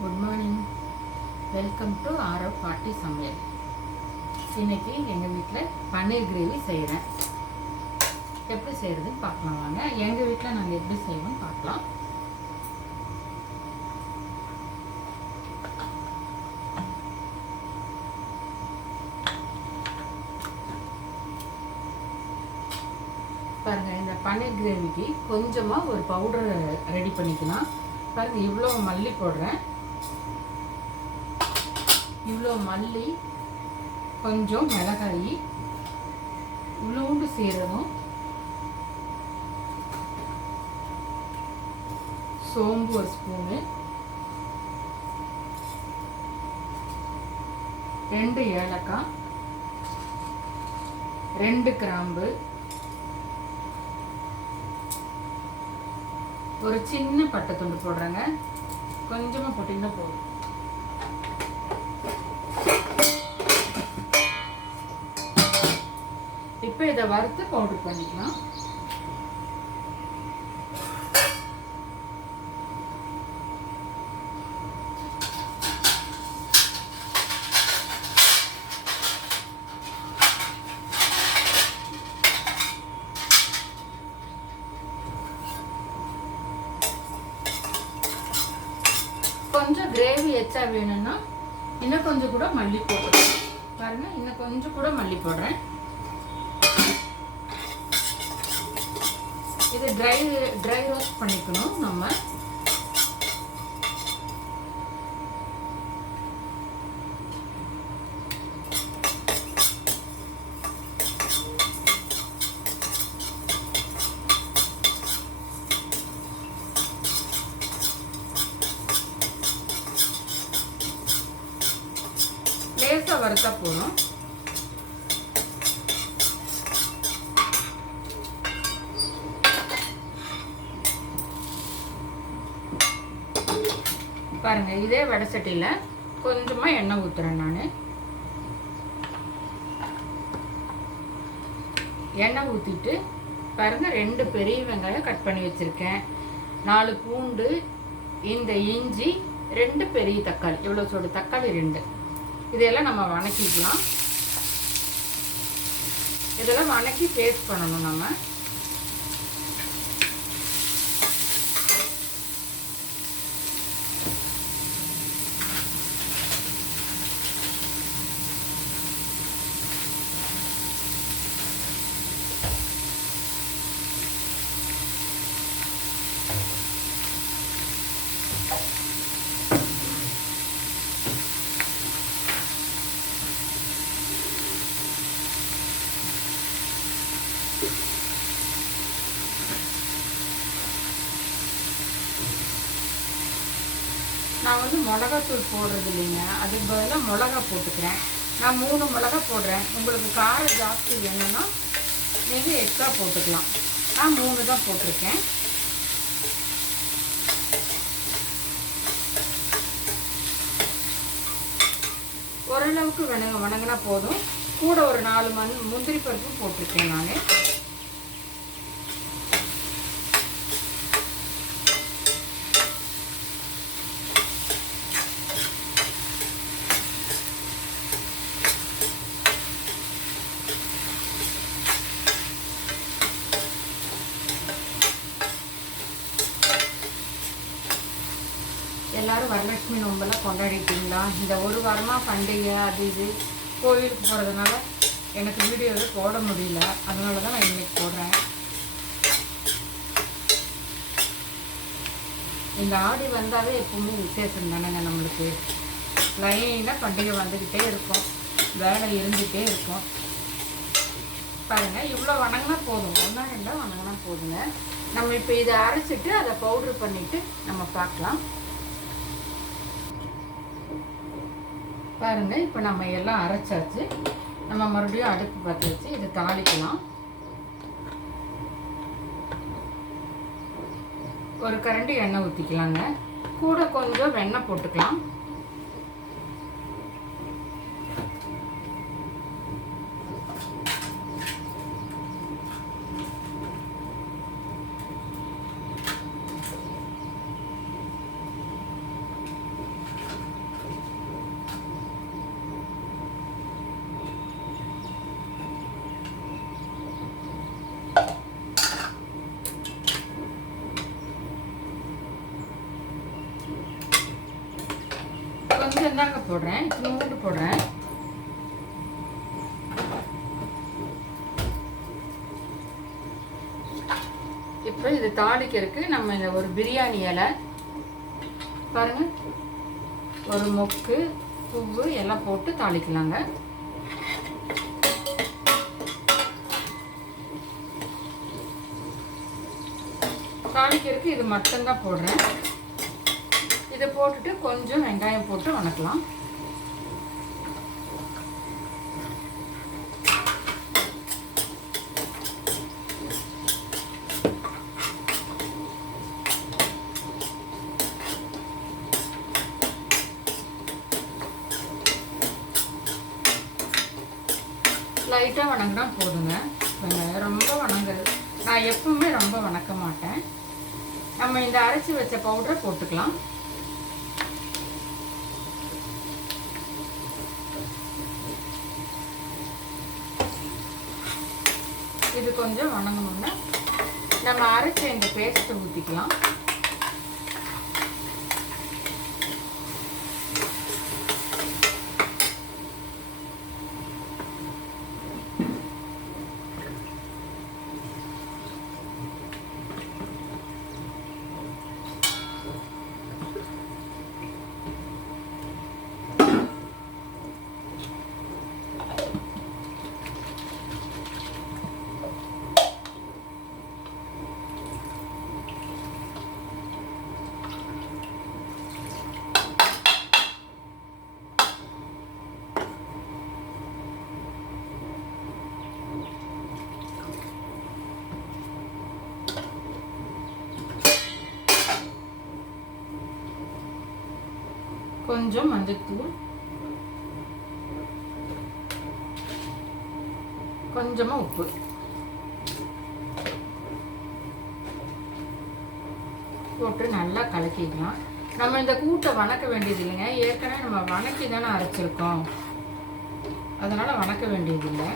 Good morning. Welcome to Aarav பாட்டி சமையல். இன்றைக்கி எங்கள் வீட்டில் பன்னீர் கிரேவி செய்கிறேன். எப்படி செய்கிறதுன்னு பார்க்கலாம் வாங்க. எங்கள் வீட்டில் நாங்கள் எப்படி செய்வோம்னு பார்க்கலாம். பாருங்கள், இந்த பன்னீர் கிரேவிக்கு கொஞ்சமாக ஒரு பவுடர் ரெடி பண்ணிக்கலாம். பாருங்கள், இவ்வளோ மல்லி போடுறேன். இவ்வளோ மல்லி, கொஞ்சம் மிளகாய், இவ்வளோண்டு சீரகம், சோம்பு ஒரு ஸ்பூனு, 2 ஏலக்காய், 2 கிராம்பு, ஒரு சின்ன பட்டை துண்டு போடுறேங்க. கொஞ்சமாக போட்டிங்கன்னா போதும். இப்போ இதை வறுத்து பவுடர் பண்ணிக்கலாம். கொஞ்சம் கிரேவி எச்சா வேணும்னா இன்னும் கொஞ்சம் கூட மல்லி போடுறேன். பாருங்க, இன்னும் கொஞ்சம் கூட மல்லி போடுறேன். இது ட்ரை ரோஸ்ட் பண்ணிக்கணும் நம்ம. லேசா வறுத்தா போதும். பாருங்க, இதே வடை சட்டியில் கொஞ்சமாக எண்ணெய் ஊற்றுறேன். நான் எண்ணெய் ஊற்றிட்டு பாருங்கள், 2 பெரிய வெங்காயம் கட் பண்ணி வச்சுருக்கேன், 4 பூண்டு, இந்த இஞ்சி, 2 பெரிய தக்காளி, எவ்வளோ சோடு தக்காளி 2, இதெல்லாம் நம்ம வணக்கிக்கலாம். இதெல்லாம் வணக்கி பேஸ்ட் பண்ணணும் நம்ம. நான் வந்து மிளகாத்தூள் போடுறது இல்லைங்க, அதுக்கு பதிலாக மிளகா போட்டுக்கிறேன். நான் 3 மிளகா போடுறேன். உங்களுக்கு காரம் ஜாஸ்தி வேணும்னா நீங்கள் எக்ஸ்ட்ரா போட்டுக்கலாம். நான் 3 தான் போட்டிருக்கேன். ஓரளவுக்கு வணங்கினா போதும். கூட ஒரு 4 முந்திரி பருப்பு போட்டிருக்கேன் நான். எல்லோரும் வரலட்சுமி நோம்பெல்லாம் கொண்டாடிட்டீங்களா? இந்த ஒரு வாரமாக பண்டிகை அது இது கோயிலுக்கு போகிறதுனால எனக்கு வீடியோவே போட முடியல. அதனால தான் நான் இன்றைக்கி போடுறேன். இந்த ஆடி வந்தாலே எப்பவுமே விசேஷம் தானேங்க நம்மளுக்கு. லைனாக பண்டிகை வந்துக்கிட்டே இருக்கும், வேலை இருந்துகிட்டே இருக்கும். பாருங்கள், இவ்வளோ வணங்கினா போதும், 1 2 வணங்கினா போதுங்க. நம்ம இப்போ இதை அரைச்சிட்டு அதை பவுட்ரு பண்ணிவிட்டு நம்ம பார்க்கலாம். பாருங்கள், இப்போ நம்ம எல்லாம் அரைச்சாச்சு. நம்ம மறுபடியும் அடுப்பு பற்ற வச்சு இதை தாளிக்கலாம். ஒரு கரண்டி எண்ணெய் ஊற்றிக்கலாங்க. கூட கொஞ்சம் வெண்ணெய் போட்டுக்கலாம். கொஞ்சம் தாங்க போடுறேன், இவ்வளோண்டு போடுறேன். இப்போ இது தாளிக்கிறதுக்கு நம்ம இந்த ஒரு பிரியாணி இலை பாருங்க, ஒரு மொக்கு பூவு எல்லாம் போட்டு தாளிக்கலாங்க. தாளிக்கிறதுக்கு இது மட்டும்தான் போடுறேன். இதை போட்டுட்டு கொஞ்சம் வெங்காயம் போட்டு வணக்கலாம். லைட்டாக வணங்கினா போதுங்க. வெங்காயம் ரொம்ப வணங்குறது நான் எப்பவுமே ரொம்ப வணக்க மாட்டேன். நம்ம இந்த அரைச்சி வச்ச பவுடரை போட்டுக்கலாம். இது கொஞ்சம் வணங்கணும்னா நம்ம அரைச்ச இந்த பேஸ்ட்டை ஊற்றிக்கலாம். கொஞ்சம் மஞ்சள்தூள், கொஞ்சமாக உப்பு போட்டு நல்லா கலக்கிக்கலாம். நம்ம இந்த கூட்டை வணக்க வேண்டியது இல்லைங்க, ஏற்கனவே நம்ம வணக்கி தானே அரைச்சிருக்கோம், அதனால் வணக்க வேண்டியதில்லை.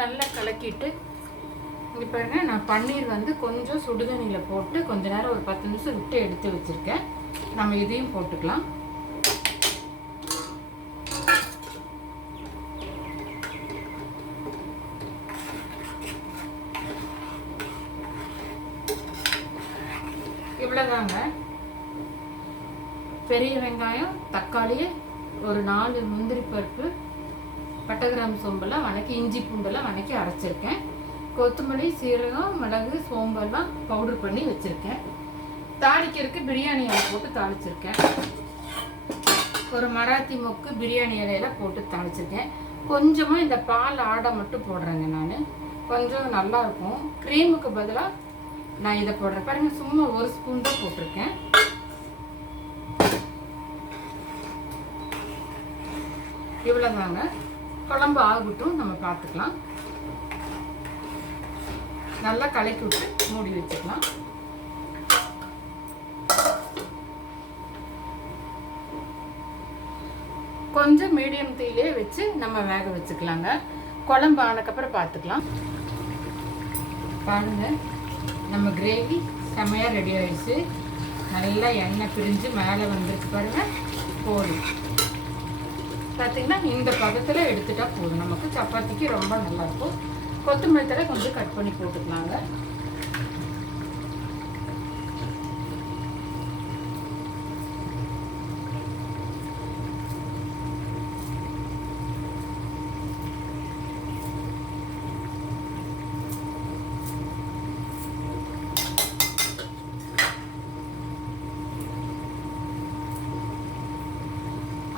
நல்லா கலக்கிட்டு இங்கே பாருங்க, நான் பன்னீர் வந்து கொஞ்சம் சுடுதண்ணியில் போட்டு கொஞ்ச நேரம் ஒரு 10 நிமிஷம் விட்டு எடுத்து வச்சுருக்கேன். நம்ம இதையும் போட்டுக்கலாம். இவ்வளோதாங்க. பெரிய வெங்காயம், தக்காளி, ஒரு 4 முந்திரி பருப்பு, பட்டை கிராம்பு சோம்பெல்லாம் வணக்கி, இஞ்சி பூண்டெல்லாம் வணக்கி அரைச்சிருக்கேன். கொத்தமல்லி, சீரகம், மிளகு, சோம்பெல்லாம் பவுடர் பண்ணி வச்சுருக்கேன். தாளிக்கிறதுக்கு பிரியாணி இலை போட்டு தாளிச்சிருக்கேன். ஒரு மராத்தி மொக்கு பிரியாணி இலையெல்லாம் போட்டு தாளிச்சிருக்கேன். கொஞ்சமாக இந்த பால் ஆடை மட்டும் போடுறேங்க நான், கொஞ்சம் நல்லாயிருக்கும். க்ரீமுக்கு பதிலாக நான் இதை போடுறேன் பாருங்க, சும்மா 1 ஸ்பூன் தான் போட்டிருக்கேன். இவ்வளோதாங்க. குழம்பு ஆகட்டும், நம்ம பார்த்துக்கலாம். நல்லா கலக்கி விட்டு மூடி வச்சுக்கலாம். கொஞ்சம் மீடியம் தீயிலே வச்சு நம்ம வேக வச்சுக்கலாங்க. குழம்பு ஆனதுக்கப்புறம் பார்த்துக்கலாம். பாருங்க, நம்ம கிரேவி செம்மையாக ரெடி ஆயிடுச்சு. நல்லா எண்ணெய் பிரிஞ்சு மேலே வந்துருக்கு பாருங்க. போதும் பார்த்தீங்கன்னா, இந்த பதத்தில் எடுத்துட்டா போதும். நமக்கு சப்பாத்திக்கு ரொம்ப நல்லாயிருக்கும். கொத்தமல்லி தழை கொஞ்சம் கட் பண்ணி போட்டுக்கலாங்க.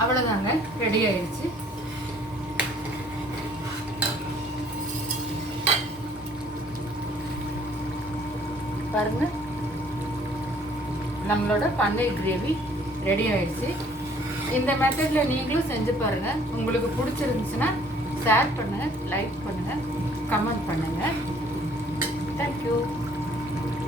அவ்வளோதாங்க, ரெடி ஆயிடுச்சு. பாருங்க, நம்மளோட பன்னீர் கிரேவி ரெடி ஆயிடுச்சு. இந்த மெத்தடில் நீங்களும் செஞ்சு பாருங்கள். உங்களுக்கு பிடிச்சிருந்துச்சுன்னா ஷேர் பண்ணுங்கள், லைக் பண்ணுங்கள், கமெண்ட் பண்ணுங்கள். தேங்க்யூ.